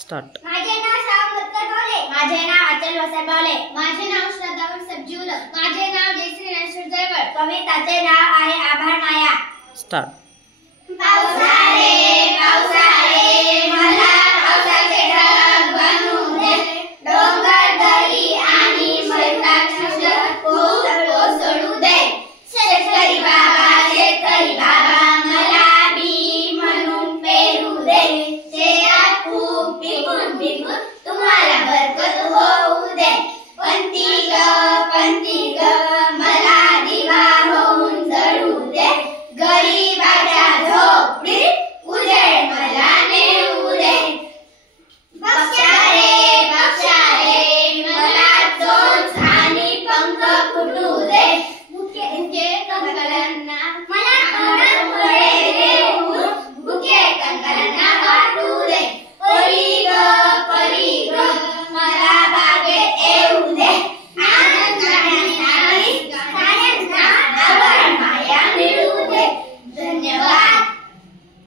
Start. माझे नाव शाहू मुत्कर बावले. माझे नाव अचल वसाई बावले. माझे नाव श्रद्धावंत सब्जी उलक. माझे नाव जयश्री ज्ञानेश्वर जयवळ. कविताचे नाव आहे आभार माया. स्टार्ट.